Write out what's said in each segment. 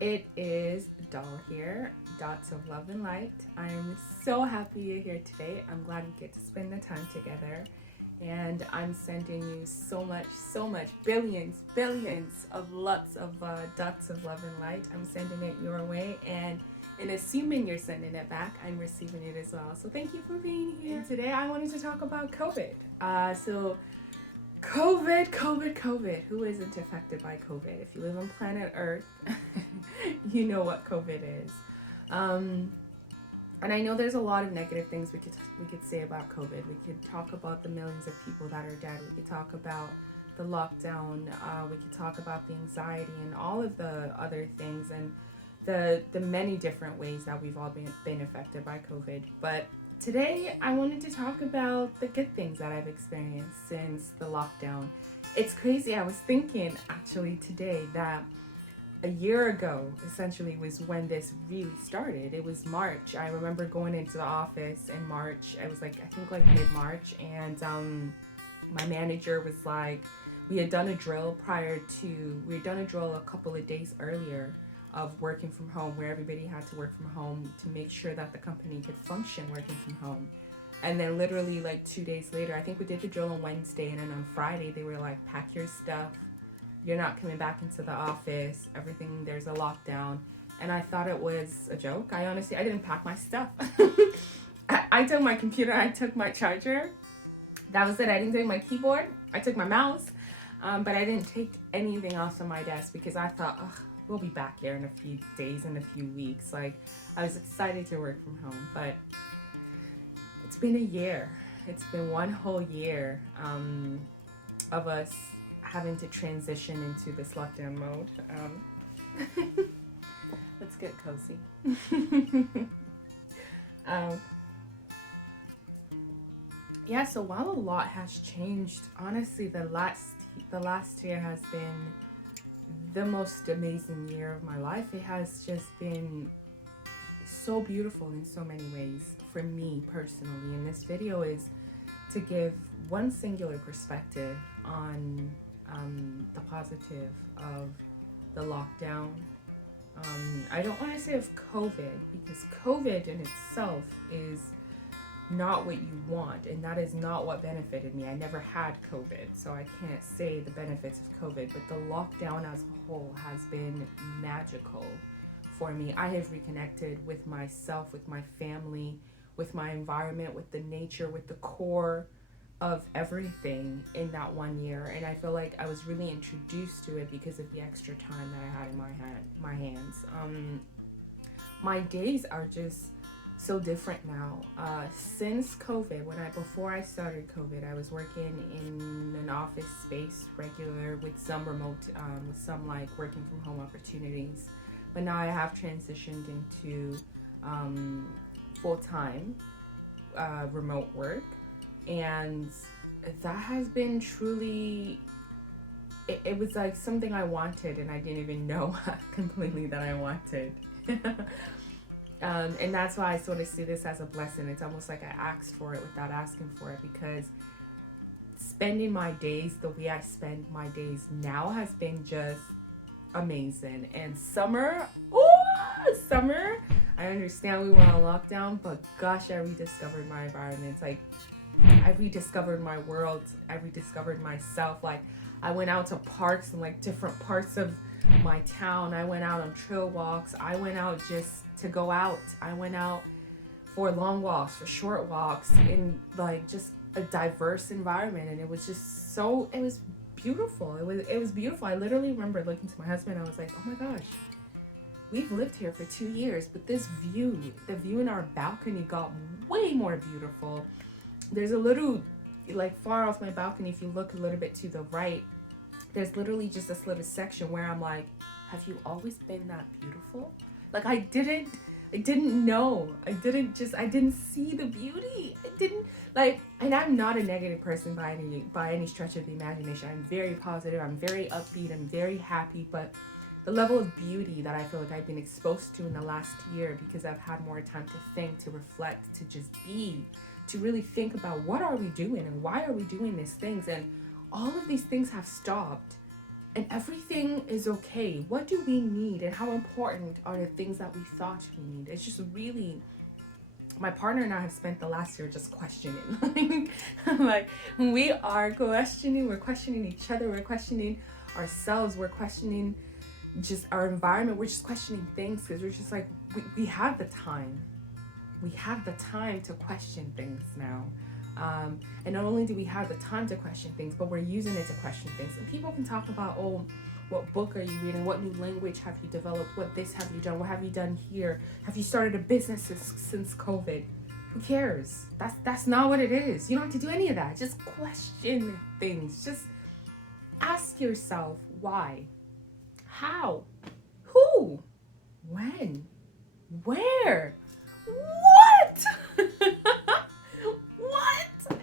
It is Doll here, Dots of Love and Light. I'm so happy you're here today. I'm glad we get to spend the time together. And I'm sending you so much, billions of lots of dots of love and light. I'm sending it your way. And in assuming you're sending it back, I'm receiving it as well. So thank you for being here. And today I wanted to talk about COVID. COVID. Who isn't affected by COVID? If you live on planet Earth, you know what COVID is. Um, and I know there's a lot of negative things we could say about COVID. We could talk about the millions of people that are dead. We could talk about the lockdown. We could talk about the anxiety and all of the other things and the many different ways that we've all been affected by COVID. But today I wanted to talk about the good things that I've experienced since the lockdown. It's crazy. I was thinking actually today that a year ago essentially was when this really started. It was March. I remember going into the office in March. It was like I think like mid-March, and my manager was like, we had done a drill a couple of days earlier of working from home, where everybody had to work from home to make sure that the company could function working from home. And then literally like 2 days later, I think we did the drill on Wednesday, and then on Friday they were like, pack your stuff, you're not coming back into the office, everything, there's a lockdown. And I thought it was a joke. I didn't pack my stuff. I took my computer, I took my charger. That was it. I didn't take my keyboard. I took my mouse, but I didn't take anything else on my desk because I thought, ugh, we'll be back here in a few days, in a few weeks. Like, I was excited to work from home, but it's been a year. It's been one whole year of us having to transition into this lockdown mode. Let's get cozy. um, yeah. So while a lot has changed, honestly, the last year has been the most amazing year of my life. It has just been so beautiful in so many ways for me personally. And this video is to give one singular perspective on the positive of the lockdown. I don't want to say of COVID, because COVID in itself is not what you want, and that is not what benefited me. I never had COVID, so I can't say the benefits of COVID, but the lockdown as a whole has been magical for me. I have reconnected with myself, with my family, with my environment, with the nature, with the core of everything in that one year. And I feel like I was really introduced to it because of the extra time that I had in my hands. My days are just so different now. Since COVID, before I started COVID, I was working in an office space regular with some remote, with some like working from home opportunities. But now I have transitioned into full time remote work, and that has been truly. It was like something I wanted, and I didn't even know completely that I wanted. And that's why I sort of see this as a blessing. It's almost like I asked for it without asking for it, because spending my days the way I spend my days now has been just amazing. And summer, I understand we were on lockdown, but gosh, I rediscovered my environments. Like, I rediscovered my world. I rediscovered myself. Like, I went out to parks and like different parts of my town. I went out on trail walks. I went out just to go out. I went out for long walks, for short walks, in like just a diverse environment, and it was just so. It was beautiful. It was beautiful. I literally remember looking to my husband. I was like, oh my gosh, we've lived here for 2 years, but this view, the view in our balcony got way more beautiful. There's a little, like far off my balcony, if you look a little bit to the right, there's literally just this little section where I'm like, have you always been that beautiful? Like, I didn't know. I didn't see the beauty. I didn't, like, and I'm not a negative person by any stretch of the imagination. I'm very positive. I'm very upbeat. I'm very happy. But the level of beauty that I feel like I've been exposed to in the last year, because I've had more time to think, to reflect, to just be, to really think about what are we doing and why are we doing these things, and all of these things have stopped. And everything is okay. What do we need, and how important are the things that we thought we need? It's just really, my partner and I have spent the last year just questioning. Like, we are questioning, we're questioning each other, we're questioning ourselves, we're questioning just our environment, we're just questioning things because we're just like, we have the time. We have the time to question things now. And not only do we have the time to question things, but we're using it to question things. And people can talk about, oh, what book are you reading? What new language have you developed? What this have you done? What have you done here? Have you started a business since COVID? Who cares? That's not what it is. You don't have to do any of that. Just question things. Just ask yourself why, how, who, when, where, what? What?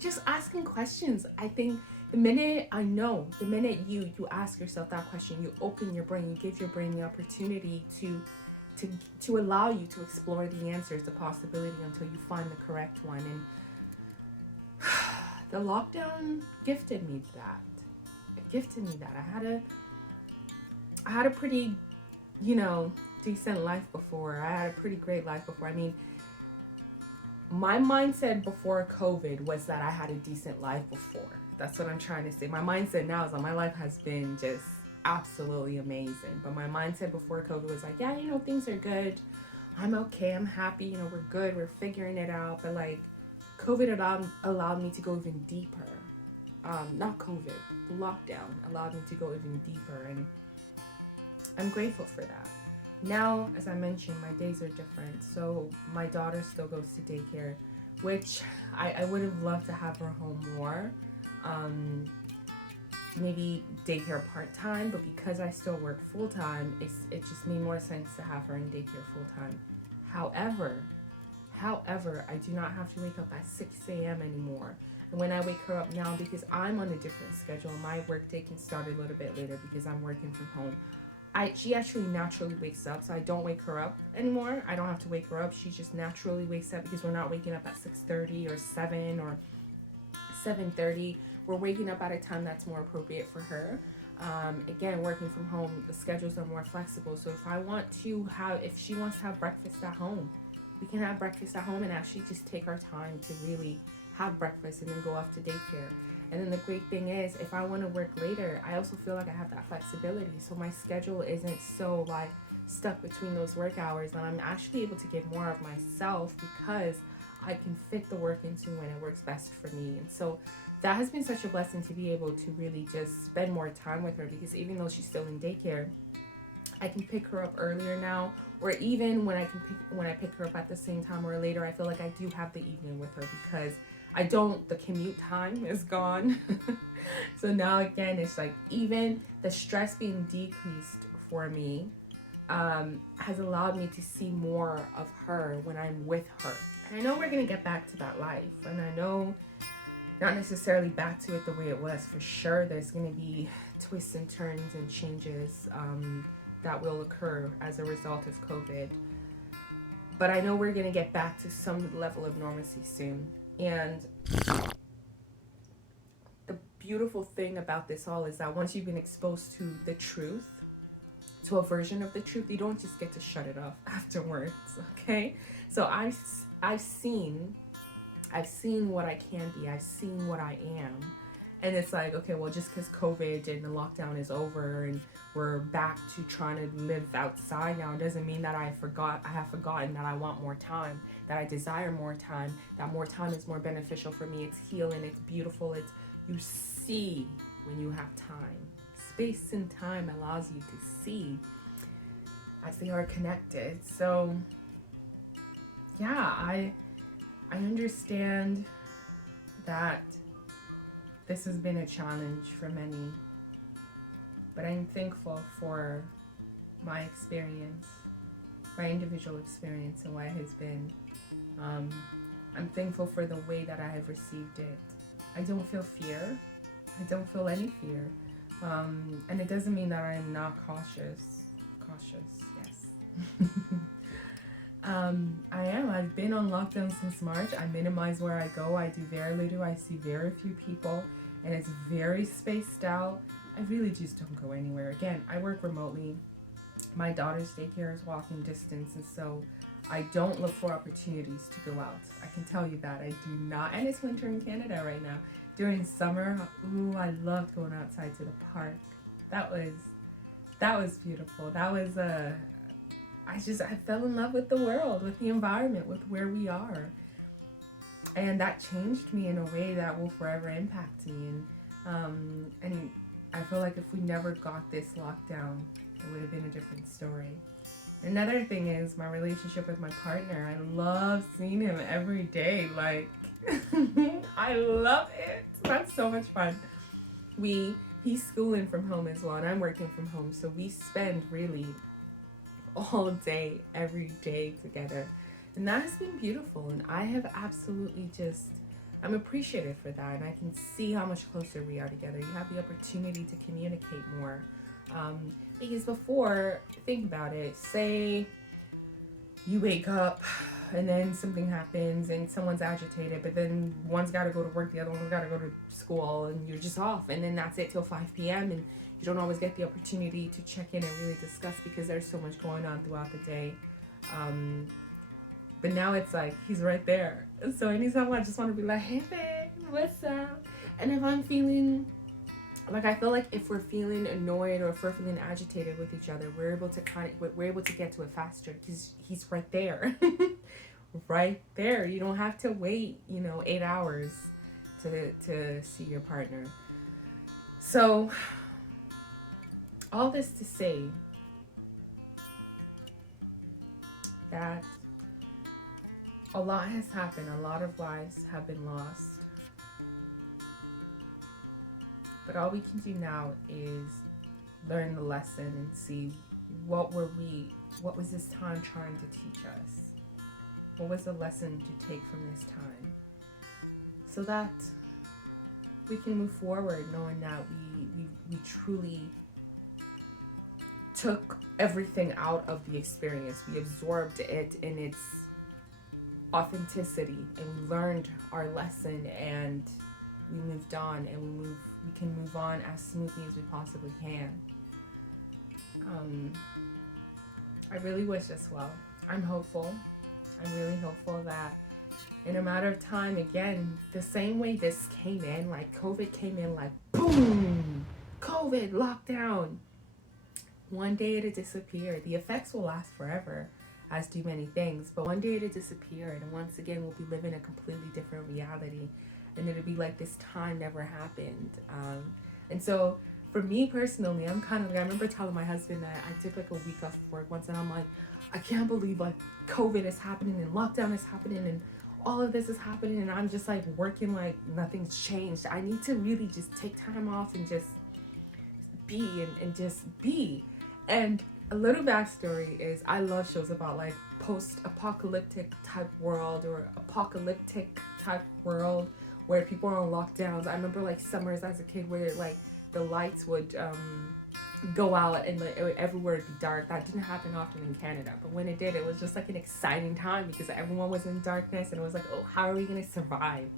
Just asking questions. I think the minute you ask yourself that question, you open your brain, you give your brain the opportunity to allow you to explore the answers, the possibility, until you find the correct one. And the lockdown gifted me that. It gifted me that. I had a pretty, decent life before. I had a pretty great life before. I mean, my mindset before COVID was that I had a decent life before. That's what I'm trying to say. My mindset now is that my life has been just absolutely amazing. But my mindset before COVID was like, yeah, things are good. I'm okay. I'm happy. We're good. We're figuring it out. But like, COVID allowed me to go even deeper. Not COVID. Lockdown allowed me to go even deeper. And I'm grateful for that. Now, as I mentioned, my days are different. So my daughter still goes to daycare, which I would have loved to have her home more. Maybe daycare part-time, but because I still work full-time, it just made more sense to have her in daycare full-time. However, I do not have to wake up at 6 a.m. anymore. And when I wake her up now, because I'm on a different schedule, my work day can start a little bit later because I'm working from home. She actually naturally wakes up, so I don't wake her up anymore. I don't have to wake her up. She just naturally wakes up because we're not waking up at 6:30 or 7 or 7:30. We're waking up at a time that's more appropriate for her. Again, working from home, the schedules are more flexible. So if she wants to have breakfast at home, we can have breakfast at home and actually just take our time to really have breakfast and then go off to daycare. And then the great thing is, if I want to work later, I also feel like I have that flexibility. So my schedule isn't so like stuck between those work hours, and I'm actually able to give more of myself because I can fit the work into when it works best for me. And so that has been such a blessing to be able to really just spend more time with her, because even though she's still in daycare, I can pick her up earlier now, or even when I pick her up at the same time or later, I feel like I do have the evening with her because the commute time is gone. So now again, it's like even the stress being decreased for me has allowed me to see more of her when I'm with her. And I know we're going to get back to that life. And I know not necessarily back to it the way it was. For sure, there's going to be twists and turns and changes that will occur as a result of COVID. But I know we're going to get back to some level of normalcy soon. And the beautiful thing about this all is that once you've been exposed to the truth, to a version of the truth, you don't just get to shut it off afterwards, okay? So I've seen what I can be. I've seen what I am. And it's like, okay, well, just because COVID and the lockdown is over and we're back to trying to live outside now, it doesn't mean that I have forgotten that I want more time, that I desire more time, that more time is more beneficial for me. It's healing, it's beautiful, you see when you have time. Space and time allows you to see as they are connected. So yeah, I understand that this has been a challenge for many, but I'm thankful for my experience, my individual experience, and what it has been. I'm thankful for the way that I have received it. I don't feel fear. I don't feel any fear. And it doesn't mean that I'm not cautious. Yes. I am. I've been on lockdown since March. I minimize where I go. I do very little. I see very few people, and it's very spaced out. I really just don't go anywhere. Again, I work remotely. My daughter's daycare is walking distance, and so I don't look for opportunities to go out. I can tell you that. I do not. And it's winter in Canada right now. During summer, ooh, I loved going outside to the park. That was beautiful. I fell in love with the world, with the environment, with where we are. And that changed me in a way that will forever impact me. And I feel like if we never got this lockdown, it would have been a different story. Another thing is my relationship with my partner. I love seeing him every day. Like, I love it. That's so much fun. He's schooling from home as well, and I'm working from home. So we spend really all day, every day together. And that has been beautiful. And I have absolutely I'm appreciative for that. And I can see how much closer we are together. You have the opportunity to communicate more. Because before, think about it, say you wake up and then something happens and someone's agitated, but then one's got to go to work, the other one's got to go to school, and you're just off, and then that's it till 5 p.m. and you don't always get the opportunity to check in and really discuss because there's so much going on throughout the day. But now it's like he's right there. So anytime I just want to be like, hey babe, what's up? And if I'm feeling like, I feel like if we're feeling annoyed or if we're feeling agitated with each other, we're able to get to it faster because he's right there. Right there. You don't have to wait, 8 hours to see your partner. So all this to say that a lot has happened. A lot of lives have been lost. But all we can do now is learn the lesson and see what was this time trying to teach us? What was the lesson to take from this time? So that we can move forward knowing that we truly took everything out of the experience. We absorbed it in its authenticity, and we learned our lesson, and we moved on, and we can move on as smoothly as we possibly can. I really wish us well. I'm hopeful. I'm really hopeful that in a matter of time, again, the same way this came in, like COVID came in like boom, COVID, lockdown. One day it'll disappear. The effects will last forever, as do many things, but one day it'll disappear, and once again we'll be living a completely different reality, and it'll be like this time never happened. And so for me personally, I'm kind of like, I remember telling my husband that I took like a week off of work once, and I'm like, I can't believe like COVID is happening and lockdown is happening and all of this is happening, and I'm just like working like nothing's changed. I need to really just take time off and just be and just be. And a little backstory is I love shows about like post-apocalyptic type world or apocalyptic type world where people are on lockdowns. I remember like summers as a kid where like the lights would go out and like everywhere would be dark. That didn't happen often in Canada, but when it did, it was just like an exciting time because everyone was in darkness, and it was like, oh, how are we gonna survive?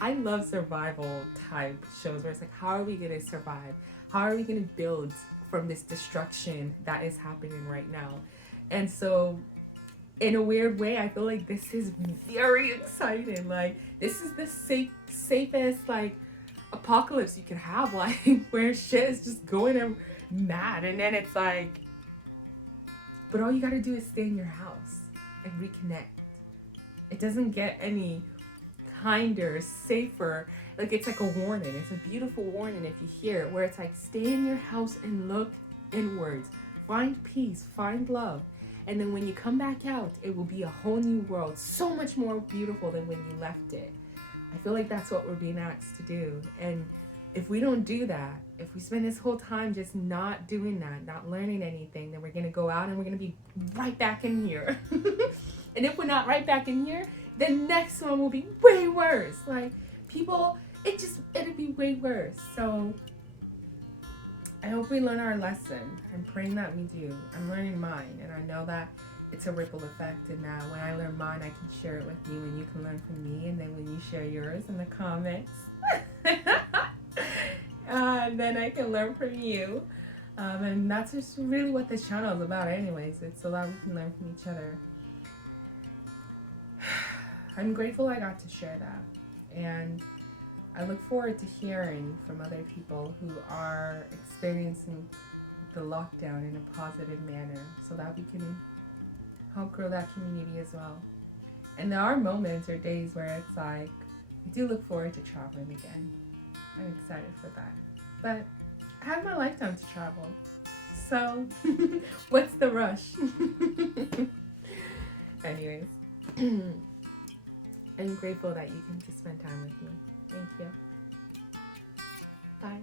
I love survival type shows where it's like, how are we gonna survive? How are we gonna build from this destruction that is happening right now? And so in a weird way, I feel like this is very exciting. Like, this is the safest like apocalypse you could have, like where shit is just going mad, and then it's like, but all you gotta do is stay in your house and reconnect. It doesn't get any kinder, safer. Like, it's like a warning. It's a beautiful warning if you hear it, where it's like, stay in your house and look inwards, find peace, find love, and then when you come back out, it will be a whole new world, so much more beautiful than when you left it. I feel like that's what we're being asked to do. And if we don't do that, if we spend this whole time just not doing that, not learning anything, then we're going to go out and we're going to be right back in here. And if we're not right back in here, the next one will be way worse. Like, people, it'll be way worse. So I hope we learn our lesson. I'm praying that we do. I'm learning mine, and I know that it's a ripple effect, and that when I learn mine, I can share it with you, and you can learn from me, and then when you share yours in the comments, And then I can learn from you. And that's just really what this channel is about anyways. It's so that we can learn from each other. I'm grateful I got to share that. And I look forward to hearing from other people who are experiencing the lockdown in a positive manner so that we can help grow that community as well. And there are moments or days where it's like, I do look forward to traveling again. I'm excited for that. But I have my lifetime to travel. So, what's the rush? Anyways, I'm grateful that you can just spend time with me. Thank you. Bye.